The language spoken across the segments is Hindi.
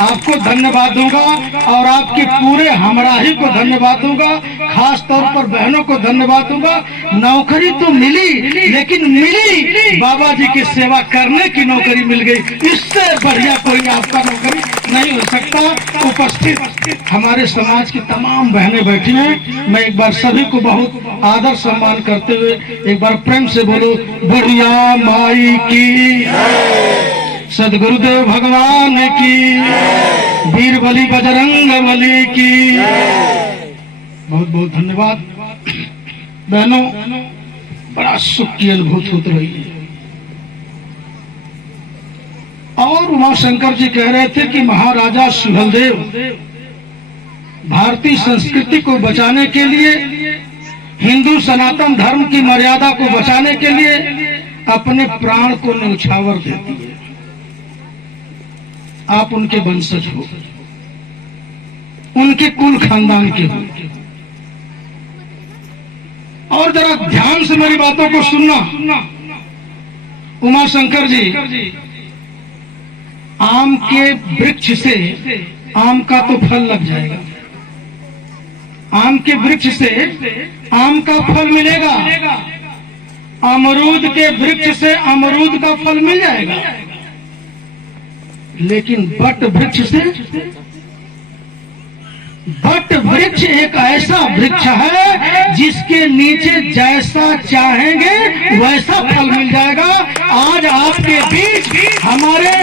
आपको धन्यवाद दूंगा और आपके पूरे हमराही को धन्यवाद दूंगा। खास तौर पर बहनों को धन्यवाद दूंगा। नौकरी तो मिली, लेकिन मिली बाबा जी की सेवा करने की नौकरी मिल गई। इससे बढ़िया कोई आपका नौकरी नहीं हो सकता। उपस्थित हमारे समाज की तमाम बहनें बैठी हैं। मैं एक बार सभी को बहुत आदर सम्मान करते हुए एक बार प्रेम से बोलो, बुढ़िया माई की, सदगुरुदेव भगवान की, वीर बली बजरंग बली की। बहुत बहुत धन्यवाद। बहनों, बड़ा सुख की अनुभूति होती रही है। और उमा शंकर जी कह रहे थे कि महाराजा सुहेलदेव भारतीय संस्कृति को बचाने के लिए, हिंदू सनातन धर्म की मर्यादा को बचाने के लिए अपने प्राण को न्यौछावर देती है। आप उनके वंशज हो, उनके कुल खानदान के हो। और जरा ध्यान से मेरी बातों को सुनना। उमा शंकर जी, आम के वृक्ष से आम का तो फल लग जाएगा, आम के वृक्ष से आम का फल मिलेगा, अमरूद के वृक्ष से अमरूद का फल मिल जाएगा, लेकिन बट वृक्ष से, बट वृक्ष एक ऐसा वृक्ष है जिसके नीचे जैसा चाहेंगे वैसा फल मिल जाएगा। आज आपके बीच हमारे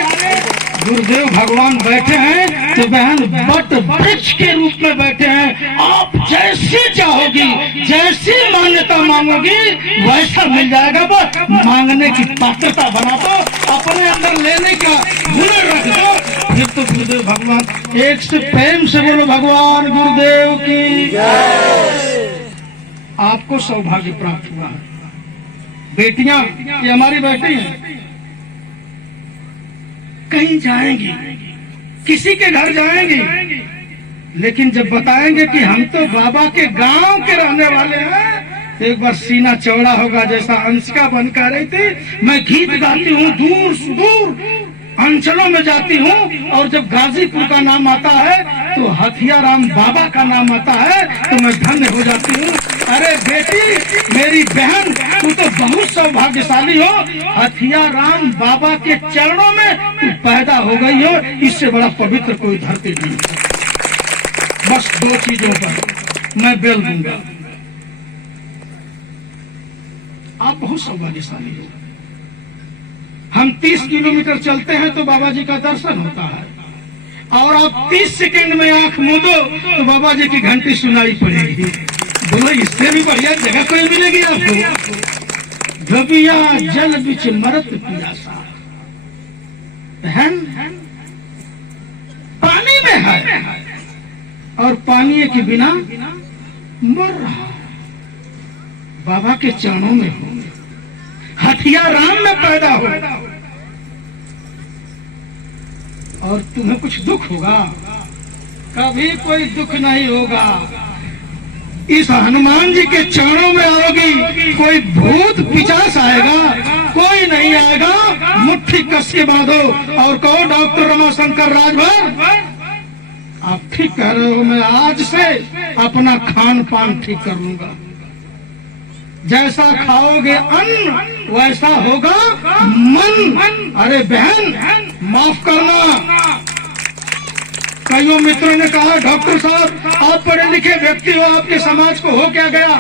गुरुदेव भगवान बैठे हैं, तो बहन बट वृक्ष के रूप में बैठे हैं। आप जैसे चाहोगी, जैसी मान्यता मांगोगी वैसा मिल जाएगा। बस मांगने की पात्रता बना दो, अपने अंदर लेने का हुनर रख दो, फिर तो गुरुदेव भगवान। एक से प्रेम से बोलो, भगवान गुरुदेव की। आपको सौभाग्य प्राप्त हुआ है। बेटियां, ये हमारी बेटी है, कहीं जाएंगी, किसी के घर जाएंगी, लेकिन जब बताएंगे कि हम तो बाबा के गांव के रहने वाले हैं, तो एक बार सीना चौड़ा होगा। जैसा अंशिका बनकर रही थी, मैं गीत गाती हूँ, दूर सुदूर अंचलों में जाती हूँ, और जब गाजीपुर का नाम आता है तो हथियाराम बाबा का नाम आता है, तो मैं धन्य हो जाती हूँ। अरे बेटी, मेरी बहन, तू तो बहुत सौभाग्यशाली हो। हथियाराम बाबा के चरणों में तू पैदा हो गई हो। इससे बड़ा पवित्र कोई धरती नहीं। बस दो चीजों पर मैं बेल दूंगा। आप बहुत सौभाग्यशाली हो। हम 30 किलोमीटर चलते हैं तो बाबा जी का दर्शन होता है, और आप 30 सेकंड में आंख मूंदो तो बाबा जी की घंटी सुनाई पड़ेगी। बोलो, इससे भी बढ़िया जगह कोई मिलेगी आपको। गबिया जल बिच मरत पियासा, बहन पानी में है और पानी के बिना मर रहा। बाबा के चरणों में हो, हथियाराम में पैदा हो, और तुम्हें कुछ दुख होगा, कभी कोई दुख नहीं होगा। इस हनुमान जी के चरणों में आओगी, कोई भूत पिचास आएगा कोई नहीं आएगा। मुट्ठी कस के बांधो और कहो, डॉक्टर रमाशंकर राजभर, आप ठीक कह रहे हो, मैं आज से अपना खान पान ठीक कर लूंगा। जैसा खाओगे अन्न वैसा होगा मन। अरे बहन, माफ करना। कईयों मित्रों ने कहा, डॉक्टर साहब आप पढ़े लिखे व्यक्ति हो, आपके समाज को हो क्या गया?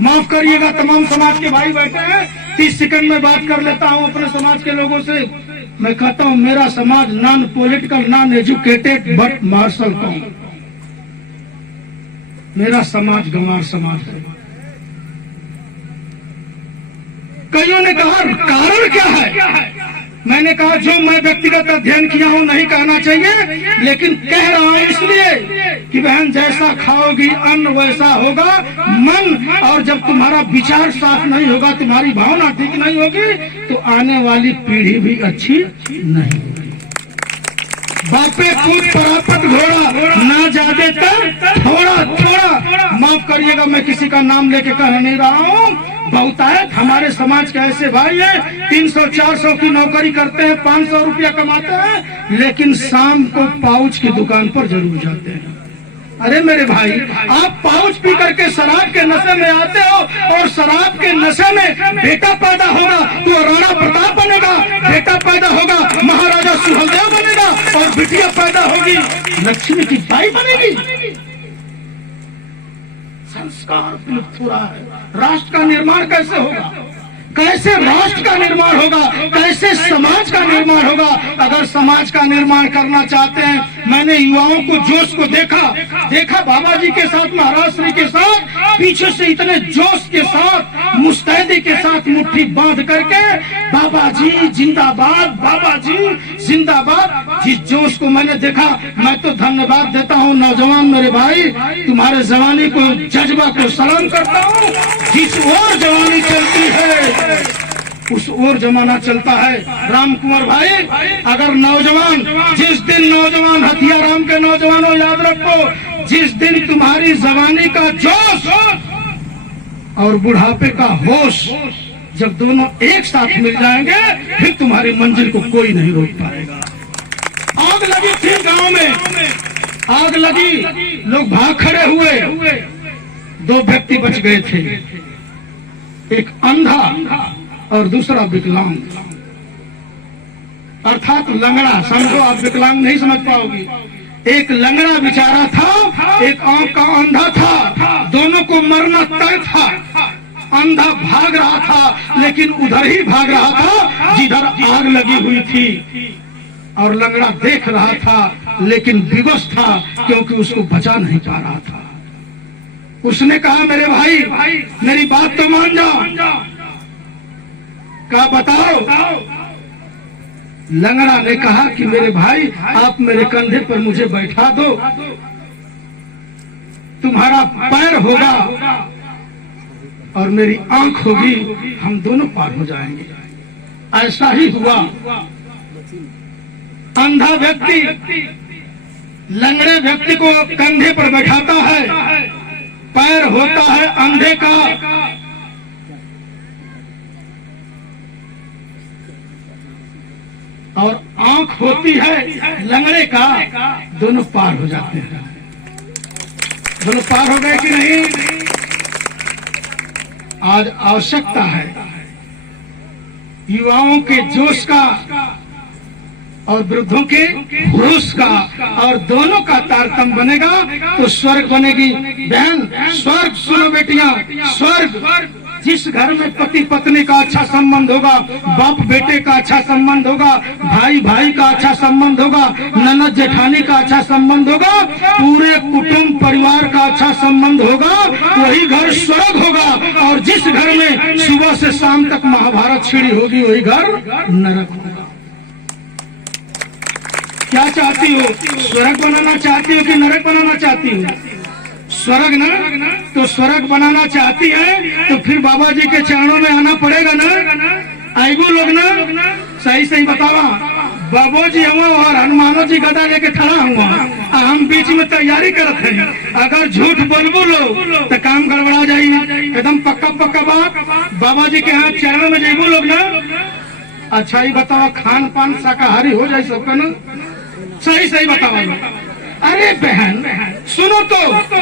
माफ करिएगा, तमाम समाज के भाई बैठे हैं, 30 सेकंड में बात कर लेता हूं अपने समाज के लोगों से। मैं कहता हूं, मेरा समाज non political, non educated but martial कौन? मेरा समाज गंवार समाज है। कईयों ने कहा कारण क्या है? मैंने कहा, जो मैं व्यक्तिगत अध्ययन किया हूं नहीं कहना चाहिए, लेकिन कह रहा हूं इसलिए कि बहन, जैसा खाओगी अन्न वैसा होगा मन। और जब तुम्हारा विचार साफ नहीं होगा, तुम्हारी भावना ठीक नहीं होगी, तो आने वाली पीढ़ी भी अच्छी नहीं होगी। बापे कूद परापत घोड़ा, ना जाते तक थोड़ा थोड़ा। माफ करिएगा, मैं किसी का नाम लेके कह नहीं रहा हूँ। बहुतायत हमारे समाज के ऐसे भाई हैं 300-400 की नौकरी करते हैं, 500 रुपया कमाते हैं, लेकिन शाम को पाउच की दुकान पर जरूर जाते हैं। अरे मेरे भाई, आप पाउच पी करके शराब के नशे में आते हो और शराब के नशे में बेटा पैदा होगा तो राणा प्रताप बनेगा, बेटा पैदा होगा महाराजा सुहेलदेव बनेगा और बिटिया पैदा होगी लक्ष्मी की बाई बनेगी। संस्कार विलुप्त हो रहा है। राष्ट्र का निर्माण कैसे होगा? कैसे राष्ट्र का निर्माण होगा? कैसे समाज का निर्माण होगा? अगर समाज का निर्माण करना चाहते हैं, मैंने युवाओं को जोश को देखा बाबा जी के साथ, महाराज श्री के साथ, पीछे से इतने जोश के साथ, मुस्तैदी के साथ मुट्ठी बांध करके बाबा जी जिंदाबाद, बाबा जी जिंदाबाद। जिस जोश को मैंने देखा, मैं तो धन्यवाद देता हूँ नौजवान मेरे भाई, तुम्हारे जवानी को, जज्बा को सलाम करता हूँ। जिस ओर जवानी चलती है उस ओर जमाना चलता है। राम कुंवर भाई, अगर नौजवान, जिस दिन नौजवान, हथियाराम के नौजवानों याद रखो, जिस दिन तुम्हारी जवानी का जोश और बुढ़ापे का होश जब दोनों एक साथ मिल जाएंगे, फिर तुम्हारी मंजिल को कोई नहीं रोक पाएगा। आग लगी थी गांव में, आग लगी, लोग भाग खड़े हुए, 2 व्यक्ति बच गए थे, एक अंधा और दूसरा विकलांग, अर्थात लंगड़ा। समझो, आप विकलांग नहीं समझ पाओगी। एक लंगड़ा बेचारा था, एक आंख का अंधा था, दोनों को मरना तय था। अंधा भाग रहा था, लेकिन उधर ही भाग रहा था जिधर आग लगी हुई थी, और लंगड़ा देख रहा था लेकिन विवश था क्योंकि उसको बचा नहीं पा रहा था। उसने कहा, मेरे भाई मेरी बात तो मान जाओ। क्या बताओ? लंगड़ा ने कहा कि मेरे भाई, आप मेरे कंधे पर मुझे बैठा दो, तुम्हारा पैर होगा और मेरी आंख होगी, हम दोनों पार हो जाएंगे। ऐसा ही हुआ। अंधा व्यक्ति लंगड़े व्यक्ति को कंधे पर बैठाता है, पैर होता है अंधे का, और आंख होती है लंगड़े का, दोनों पार हो जाते हैं। दोनों पार हो गए कि नहीं? आज आवश्यकता है युवाओं के जोश का और वृद्धों के होश का, और दोनों का तारतम्य बनेगा तो स्वर्ग बनेगी। बहन, स्वर्ग सुनो बेटियां, स्वर्ग जिस घर में पति पत्नी का अच्छा संबंध होगा, बाप बेटे का अच्छा संबंध होगा, भाई भाई का अच्छा संबंध होगा, ननद जेठानी का अच्छा संबंध होगा, पूरे कुटुंब परिवार का अच्छा संबंध होगा, वही घर स्वर्ग होगा। और जिस घर में सुबह से शाम तक महाभारत छिड़ी होगी, वही घर नरक होगा। क्या चाहती हो? स्वर्ग बनाना चाहती हो कि नरक बनाना चाहती हो? स्वर्ग ना, तो स्वर्ग बनाना चाहती है तो फिर बाबा जी के चरणों में आना पड़ेगा ना। आईगो लोग ना, सही सही बतावा, बाबू जी हुआ और हनुमानो जी गदा लेके खड़ा हुआ, हम बीच में तैयारी करते हैं। अगर झूठ बोलबो लोग तो काम गड़बड़ा जाएगी। एकदम पक्का पक्का बात। बाबा जी के यहाँ चरण में जेबो लोग ना। अच्छा ही बताओ, खान पान शाकाहारी हो जाए सबका ना? सही सही बताओ। अरे बहन सुनो तो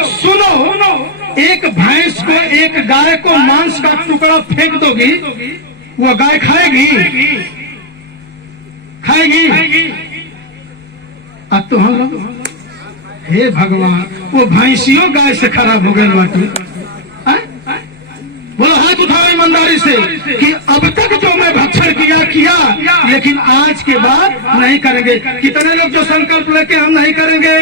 सुनो, एक भैंस को, एक गाय को मांस का टुकड़ा फेंक दोगी, वो गाय खाएगी? खाएगी? अब तो हम लोग, हे भगवान, वो भैंसियों गाय से खराब हो गए बाकी। बोलो हाथ उठाओ ईमानदारी से कि अब तक जो मैं भक्षण किया, लेकिन आज के बाद नहीं करेंगे। कितने लोग जो संकल्प लेके हम नहीं करेंगे,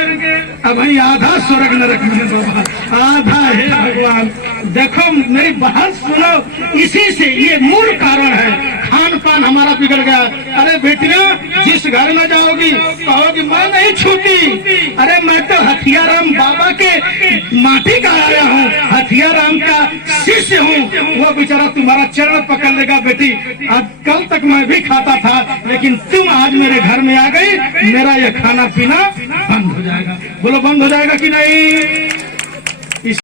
अब वही आधा स्वर्ग नरक में बाबा, आधा। है भगवान, देखो मेरी बात सुनो, इसी से ये मूल कारण है, खान पान हमारा बिगड़ गया। अरे बेटियां, जिस घर में जाओगी कहोगी मैं नहीं छूटी। अरे मैं तो हथियाराम बाबा के माटी का आया हूँ, हथियाराम का शिष्य हूँ। वो बेचारा तुम्हारा चरण पकड़ लेगा। बेटी, आज कल तक मैं भी खाता था, लेकिन तुम आज मेरे घर में आ गई, मेरा ये खाना पीना बंद हो जाएगा। बोलो बंद हो जाएगा कि नहीं?